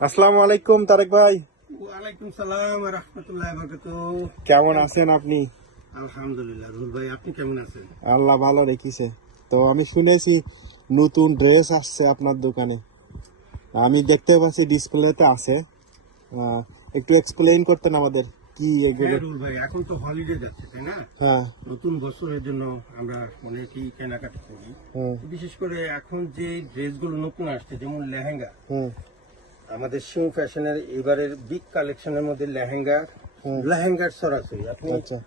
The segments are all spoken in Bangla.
আসসালামু আলাইকুম তারেক ভাই। ওয়ালাইকুম সালাম ওয়া রাহমাতুল্লাহি ওয়া বারাকাতুহু। কেমন আছেন আপনি? আলহামদুলিল্লাহ। রুহুল ভাই, আপনি কেমন আছেন? আল্লাহ ভালো রেখেছে। তো আমি শুনেছি নতুন ড্রেস আসছে আপনার দোকানে, আমি দেখতে পাচ্ছি ডিসপ্লেতে আছে। আহ, একটু এক্সপ্লেইন করতেন আমাদের কি এগুলো? হ্যাঁ রুহুল ভাই, এখন তো হলিডে যাচ্ছে, তাই না? হ্যাঁ। নতুন বছরের জন্য আমরা অনেকেই কেনাকাটা করি। হুম বিশেষ করে এখন যে ড্রেসগুলো নতুন আসছে, যেমন লেহেঙ্গা, হুম আমাদের শিউ ফ্যাশনের এবারের বিগ কালেকশনের মধ্যে লেহেঙ্গার সরাসরি আপনি আচ্ছা।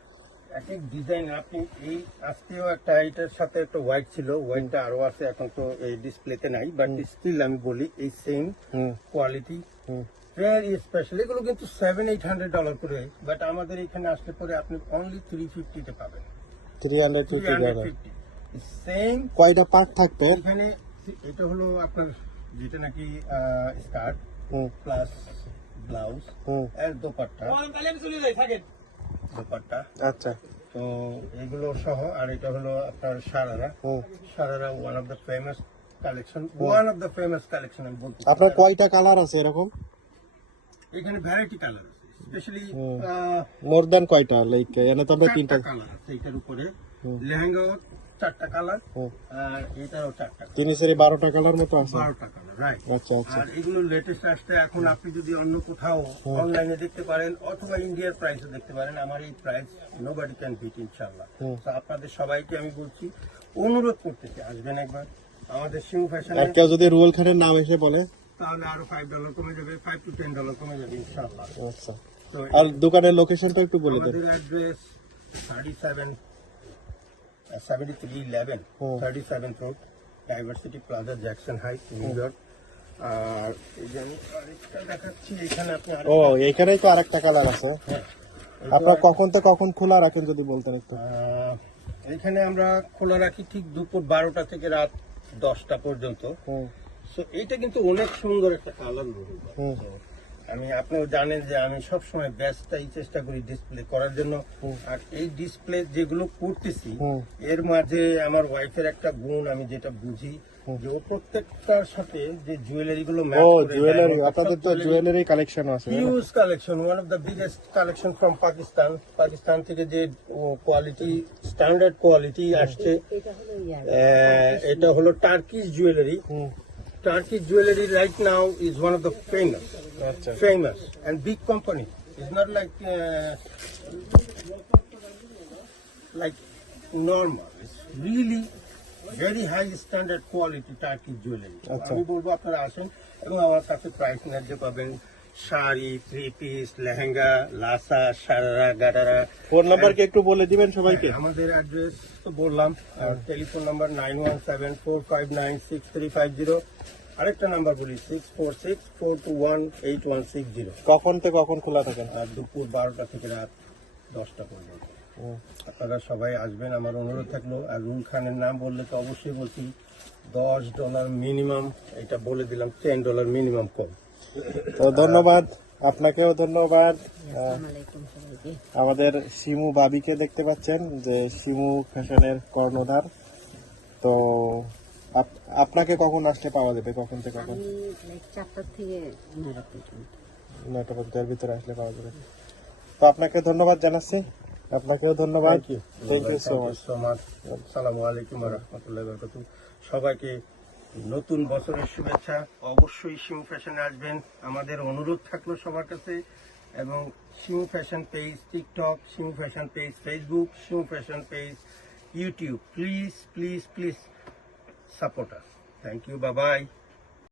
এক এক ডিজাইন আপনি এই আজকেও একটা এটার সাথে একটা হোয়াইট ছিল, হোয়াইটটা আরো আছে, এখন তো এই ডিসপ্লেতে নাই, বাট স্টিল আমি বলি এই সেম হুম কোয়ালিটি হুম ভেরি স্পেশাল। এগুলো কিন্তু $700-800 করে, বাট আমাদের এখানে আসলে পরে আপনি অনলি 350-তে পাবেন। 350 সেম কয়টা পার্ট থাকবে? এখানে এটা হলো আপনার যেটা নাকি স্কার্ট হুম প্লাস ব্লাউজ হুম এর দোপাট্টা। আচ্ছা। তো এগুলো সহ, আর এটা হলো আপনার সারারা। হুম sharara one of the famous collection আমি বলতে চাই। আপনার কয়টা কালার আছে এরকম? এখানে ভ্যারাইটি কালার আছে, স্পেশালি মোর দ্যান কয়টা? লাইক এনে তো আমরা তিনটা। 4টা কালার আছে এটার উপরে। হুম। লেহেঙ্গাও 4টা কালার, হুম। আর এটারও 4টা কালার, তিন সেরি 12টা কালার মতো আছে। 12টা কালার, রাইট। আচ্ছা আচ্ছা। আর এগুলো লেটেস্ট আসছে এখন। আপনি যদি অন্য কোথাও অনলাইনে দেখতে পারেন অথবা ইন্ডিয়ার প্রাইসে দেখতে পারেন, আমার এই প্রাইস নোবডি ক্যান বিট ইনশাআল্লাহ। তো আপনাদের সবাইকে আমি বলছি, অনুরোধ করতেছি, আসবেন একবার আমাদের শিউ আর ফ্যাশনে। কেউ যদি রুয়েল খানের নাম এসে বলে তাহলে আরো $5 কমে যাবে, $5 to $10 কমে যাবে ইনশাআল্লাহ। আচ্ছা। তো আর দোকানের লোকেশনটা একটু বলে দেন। আমাদের address 7311 37th road, Diversity Plaza, Jackson Heights, New York. আর এই যে আমি আরেকটা দেখাচ্ছি, এখানে আপনি ও, এখানেই তো আরেকটা কালার আছে। হ্যাঁ, আপনারা কখন থেকে কখন খোলা রাখেন যদি বলতেন একটু? এখানে আমরা খোলা রাখি ঠিক দুপুর 12টা থেকে রাত 10টা পর্যন্ত। হুম সো এইটা কিন্তু অনেক সুন্দর একটা কালার। হুম আমি, আপনিও জানেন যে আমি সবসময় ব্যস্তই চেষ্টা করি ডিসপ্লে করার জন্য। আর এই ডিসপ্লে যেগুলো করতেছি, হুম এর মাঝে আমার ওয়াইফের একটা গুণ আমি যেটা বুঝি, যে ও প্রত্যেকটার সাথে যে জুয়েলারি গুলো ও, ম্যাচ করে, জুয়েলারি, diamond, আপনাদের সব তো জুয়েলারি কালেকশন আছে, তাই না? Huge collection, one of the biggest collection from Pakistan থেকে যে কোয়ালিটি, স্ট্যান্ডার্ড কোয়ালিটি আসছে। এটা হলো Turkish jewellery. Hmm Turkish jewelry right now is one of the আচ্ছা। famous and big company. It's not like normal. It's really very high standard quality Turkish jewelry. আচ্ছা। আমি বলবো আপনারা আসেন এবং আমার কাছে প্রাইস ন্যায্য পাবেন। শাড়ি, 3 পিস, লেহেঙ্গা, লাসা, সারারা, গাটারা। ফোন নাম্বার কি একটু বলে দিবেন সবাইকে? আমাদের অ্যাড্রেস তো বললাম, আর টেলিফোন নাম্বার 9174596350। আরেকটা নাম্বার বলি, 6464218160। কখন থেকে কখন খোলা থাকেন? আর দুপুর 12টা থেকে রাত 10টা পর্যন্ত। আপনারা সবাই আসবেন, আমার অনুরোধ থাকলো। আর রুল খানের নাম বললে তো অবশ্যই বলছি, $10 মিনিমাম, এটা বলে দিলাম, $10 মিনিমাম কম। তো ধন্যবাদ, আপনাকেও ধন্যবাদ। আমাদের শিমু বাবিকে দেখতে পাচ্ছেন, যে শিমু ফ্যাশনের কর্ণধার। তো আপনাকে কখন আসলে পাওয়া যাবে, কখন থেকে কখন? 4টা থেকে 9টা পর্যন্ত। 9টা পর্যন্ত ভিতরে আসলে পাওয়া যাবে। তো আপনাকে ধন্যবাদ জানাচ্ছি। আপনাকেও ধন্যবাদ। Thank you so much. আসসালামু আলাইকুম ওয়া রাহমাতুল্লাহি ওয়া বারাকাতুহু। সবাইকে নতুন বছরের শুভেচ্ছা। অবশ্যই শিমু ফ্যাশনে আসবেন, আমাদের অনুরোধ থাকলো সবার কাছে। এবং Shimu fashion page TikTok, Shimu fashion page Facebook, Shimu fashion page YouTube, please please please support us. Thank you, bye by.